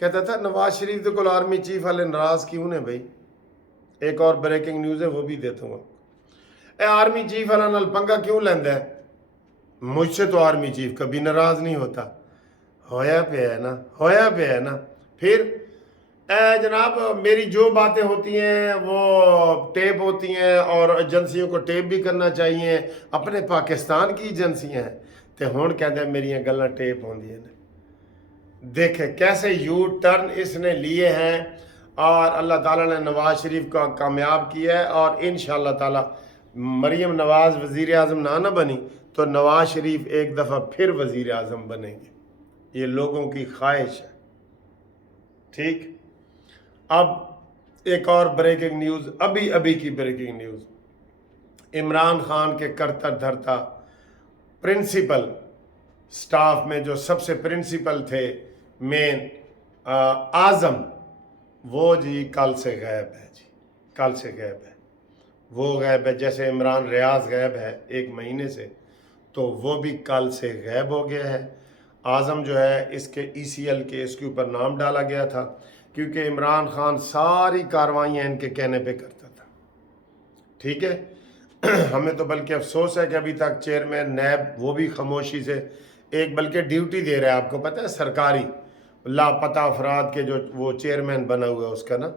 کہتا تھا نواز شریف دے کول army chief والے ناراض کیوں نے بھائی. ایک اور بریکنگ نیوز ہے وہ بھی دیتا ہوں. اے آرمی چیف والا نال پنگا کیوں لیندہ ہے؟ مجھ سے تو آرمی چیف کبھی ناراض نہیں ہوتا. ہویا پہ ہے نا. پھر جناب میری جو باتیں ہوتی ہیں وہ ٹیپ ہوتی ہیں اور ایجنسیوں کو ٹیپ بھی کرنا چاہیے. اپنے پاکستان کی ایجنسیاں ہیں تے ہون کہتے ہیں میری گلاں ٹیپ ہوندی ہیں. دیکھیں کیسے یو ٹرن اس نے لیے ہیں اور اللہ تعالیٰ نے نواز شریف کو کامیاب کیا ہے. اور انشاءاللہ تعالیٰ مریم نواز وزیر اعظم نہ بنی تو نواز شریف ایک دفعہ پھر وزیر اعظم بنیں گے. یہ لوگوں کی خواہش ہے. ٹھیک. اب ایک اور بریکنگ نیوز، ابھی کی بریکنگ نیوز. عمران خان کے کرتا دھرتا پرنسپل سٹاف میں جو سب سے پرنسپل تھے مین اعظم، وہ جی کل سے غائب ہے. کل سے غائب ہے. وہ غائب ہے جیسے عمران ریاض غائب ہے 1 مہینے سے، تو وہ بھی کل سے غائب ہو گیا ہے. اعظم جو ہے اس کے ECL کے اس کے اوپر نام ڈالا گیا تھا کیونکہ عمران خان ساری کاروائیاں ان کے کہنے پہ کرتا تھا. ٹھیک ہے. ہمیں تو بلکہ افسوس ہے کہ ابھی تک چیئرمین نیب وہ بھی خاموشی سے ایک بلکہ ڈیوٹی دے رہا ہے. آپ کو پتہ ہے سرکاری لاپتہ افراد کے جو وہ چیئرمین بنا ہوا ہے اس کا نا،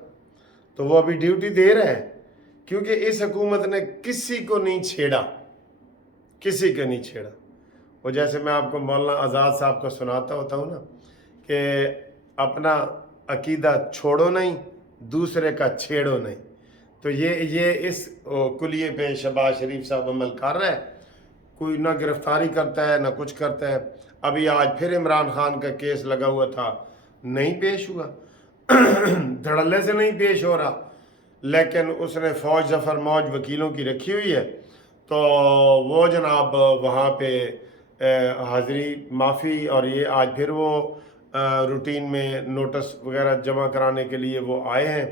تو وہ ابھی ڈیوٹی دے رہے ہیں کیونکہ اس حکومت نے کسی کو نہیں چھیڑا. کسی کو نہیں چھیڑا. وہ جیسے میں آپ کو مولانا آزاد صاحب کو سناتا ہوتا ہوں نا کہ اپنا عقیدہ چھوڑو نہیں، دوسرے کا چھیڑو نہیں. تو یہ اس کلیے پہ شہباز شریف صاحب عمل کر رہا ہے. کوئی نہ گرفتاری کرتا ہے نہ کچھ کرتا ہے. ابھی آج پھر عمران خان کا کیس لگا ہوا تھا، نہیں پیش ہوا. دھڑلے سے نہیں پیش ہو رہا، لیکن اس نے فوج ظفر موج وکیلوں کی رکھی ہوئی ہے تو وہ جناب وہاں پہ حاضری معافی اور یہ آج پھر وہ روٹین میں نوٹس وغیرہ جمع کرانے کے لیے وہ آئے ہیں.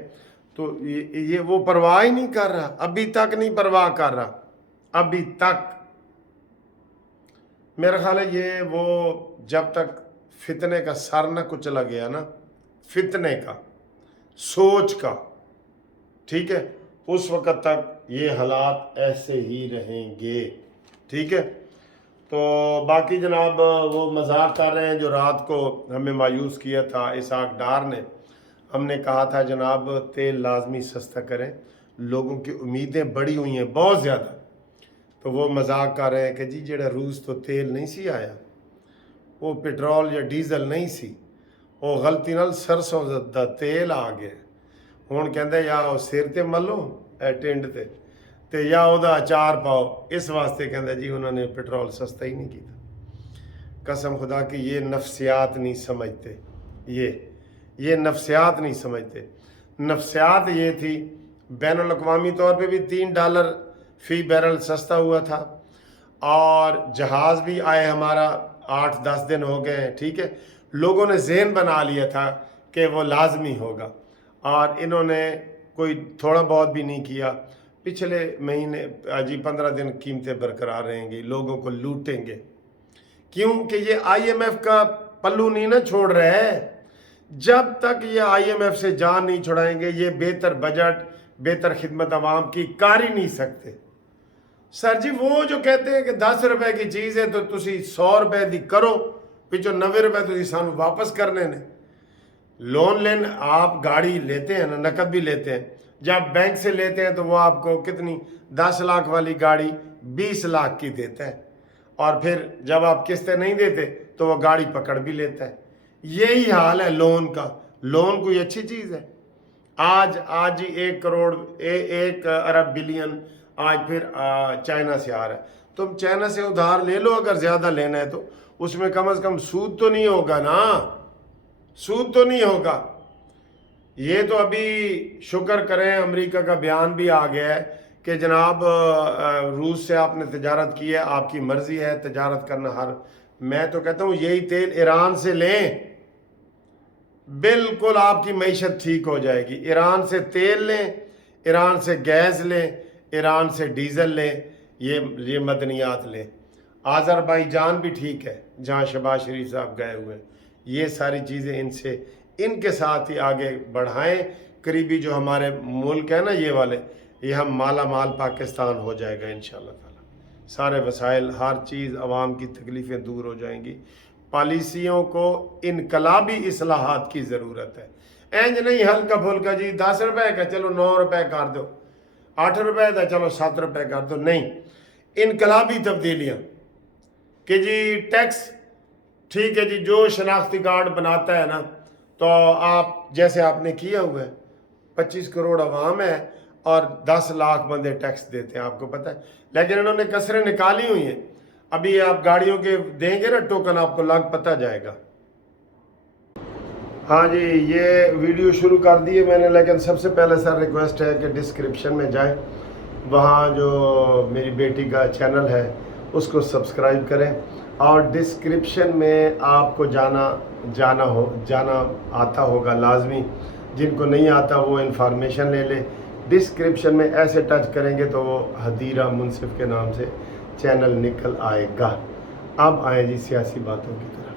تو یہ وہ پرواہ ہی نہیں کر رہا. ابھی تک نہیں پرواہ کر رہا. ابھی تک میرا خیال ہے یہ وہ جب تک فتنے کا سر نہ کچلا گیا نا، فتنے کا سوچ کا، ٹھیک ہے، اس وقت تک یہ حالات ایسے ہی رہیں گے. ٹھیک ہے. تو باقی جناب وہ مذاق کر رہے ہیں جو رات کو ہمیں مایوس کیا تھا اسحاق ڈار نے. ہم نے کہا تھا جناب تیل لازمی سستا کریں، لوگوں کی امیدیں بڑی ہوئی ہیں بہت زیادہ. تو وہ مذاق کر رہے ہیں کہ جی جڑا روس تو تیل نہیں سی آیا، وہ پٹرول یا ڈیزل نہیں سی، وہ غلطی نال سرسوں دا تیل آ گیا. ہون کہندے یا وہ سر تے ملو اے ٹنڈ تے یا او دا اچار پاؤ. اس واسطے کہندے جی انہوں نے پٹرول سستا ہی نہیں کیتا. قسم خدا کی یہ نفسیات نہیں سمجھتے. یہ نفسیات نہیں سمجھتے. نفسیات یہ تھی بین الاقوامی طور پہ بھی $3 فی بیرل سستا ہوا تھا اور جہاز بھی آئے ہمارا 8-10 دن ہو گئے ہیں. ٹھیک ہے. لوگوں نے ذہن بنا لیا تھا کہ وہ لازمی ہوگا اور انہوں نے کوئی تھوڑا بہت بھی نہیں کیا. پچھلے مہینے 15 دن قیمتیں برقرار رہیں گی، لوگوں کو لوٹیں گے. کیوں کہ یہ IMF کا پلو نہیں نہ چھوڑ رہے ہیں. جب تک یہ IMF سے جان نہیں چھڑائیں گے یہ بہتر بجٹ، بہتر خدمت عوام کی کر ہی نہیں سکتے. سر جی وہ جو کہتے ہیں کہ 10 روپے کی چیز ہے تو تسی 100 روپے دی کرو، پچھو 90 روپے تسی سانو واپس کرنے نے. لون لین آپ گاڑی لیتے ہیں نا، نقد بھی لیتے ہیں، جب بینک سے لیتے ہیں تو وہ آپ کو کتنی 10 لاکھ والی گاڑی 20 لاکھ کی دیتا ہے اور پھر جب آپ قسطیں نہیں دیتے تو وہ گاڑی پکڑ بھی لیتا ہے. یہی حال ہے لون کا. لون کوئی اچھی چیز ہے؟ آج ہی 1 کروڑ 1 ارب بلین آج پھر چائنا سے آ رہا ہے. تم چائنا سے ادھار لے لو اگر زیادہ لینا ہے تو اس میں کم از کم سود تو نہیں ہوگا نا. سود تو نہیں ہوگا. یہ تو ابھی شکر کریں امریکہ کا بیان بھی آ گیا ہے کہ جناب روس سے آپ نے تجارت کی ہے، آپ کی مرضی ہے تجارت کرنا. میں تو کہتا ہوں یہی تیل ایران سے لیں، بالکل آپ کی معیشت ٹھیک ہو جائے گی. ایران سے تیل لیں، ایران سے گیس لیں، ایران سے ڈیزل لیں، یہ مدنیات لیں. آذربائیجان بھی ٹھیک ہے جہاں شہباز شریف صاحب گئے ہوئے ہیں. یہ ساری چیزیں ان سے ان کے ساتھ ہی آگے بڑھائیں. قریبی جو ہمارے ملک ہیں نا یہ والے, یہ ہم مالا مال پاکستان ہو جائے گا انشاءاللہ تعالی. سارے وسائل, ہر چیز, عوام کی تکلیفیں دور ہو جائیں گی. پالیسیوں کو انقلابی اصلاحات کی ضرورت ہے. اینج نہیں ہلکا پھلکا جی 10 روپے کا چلو 9 روپے کر دو, 8 روپے کا چلو 7 روپے کر دو. نہیں, انقلابی تبدیلیاں کہ جی ٹیکس ٹھیک ہے جی, جو شناختی کارڈ بناتا ہے نا تو آپ جیسے آپ نے کیا ہوا ہے, 25 کروڑ عوام ہے اور 10 لاکھ بندے ٹیکس دیتے ہیں, آپ کو پتہ ہے. لیکن انہوں نے کسریں نکالی ہوئی ہیں. ابھی آپ گاڑیوں کے دیں گے نا ٹوکن, آپ کو لگ پتہ جائے گا. ہاں جی, یہ ویڈیو شروع کر دی ہے میں نے, لیکن سب سے پہلے سر ریکویسٹ ہے کہ ڈسکرپشن میں جائیں, وہاں جو میری بیٹی کا چینل ہے اس کو سبسکرائب کریں, اور ڈسکرپشن میں آپ کو جانا آتا ہوگا لازمی. جن کو نہیں آتا وہ انفارمیشن لے لے. ڈسکرپشن میں ایسے ٹچ کریں گے تو وہ حدیرہ منصف کے نام سے چینل نکل آئے گا. اب آئیں جی سیاسی باتوں کی طرف.